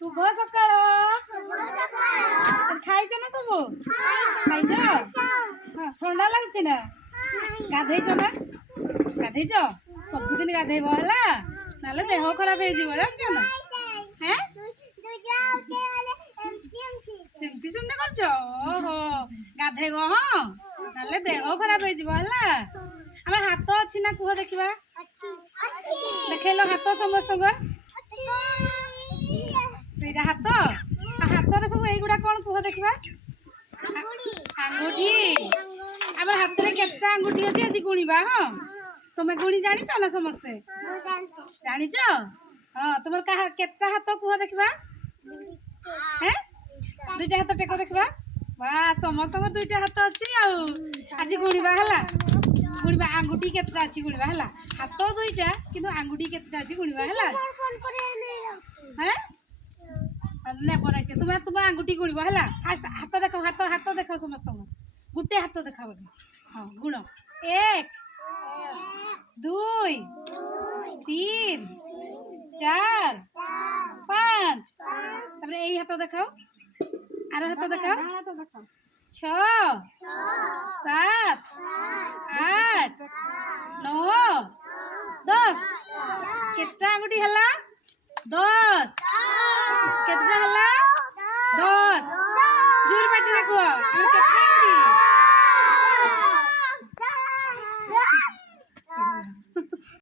शुभ सकाळ खाइछ ना सब खाइछ ठंडा लगुच ना गाधेच ना गाधेच सबुदिन गाधेब है ना देह खराब हो जान ना हैं सेमती सुनने करछ ओहो गाधेब हाँ ना देह खराब है आम हाथ अच्छी ना कुह देखा देखेल हाथ समस्त ସେଇଟା ହାତ ହାତରେ ସବୁ ଏଇଗୁଡ଼ା କ'ଣ କୁହ ଦେଖିବା ଆଙ୍ଗୁଠି ଆମ ହାତରେ କେତେଟା ଆଙ୍ଗୁଠି ଅଛି ଆଜି ଗୁଣିବା ହଁ ତମେ ଗୁଣି ଜାଣିଛ ନା ସମସ୍ତେ ଜାଣିଛ ହଁ ତମର କାହା କେତେଟା ହାତ କୁହ ଦେଖିବା ହେଁ ଦୁଇଟା ହାତ ଟେକ ଦେଖିବା ବା ସମସ୍ତଙ୍କର ଦୁଇଟା ହାତ ଅଛି ଆଉ ଆଜି ଗୁଣିବା ହେଲା ଗୁଣିବା ଆଙ୍ଗୁଠି କେତେଟା ଅଛି ଗୁଣିବା ହେଲା ହାତ ଦୁଇଟା କିନ୍ତୁ ଆଙ୍ଗୁଠି କେତେଟା ଅଛି ଗୁଣିବା ହେଲା ହେଁ बनाई तुम्हें तुम आंगुठी गुण है फास्ट हाथ देख हाथ देख समस्त गोटे हाथ देखा हाँ गुण 1 2 3 4 5 यही हाथ देखाओ आर हाथ देखाओ 6 7 8 9 10 केटा आंगुठी है 10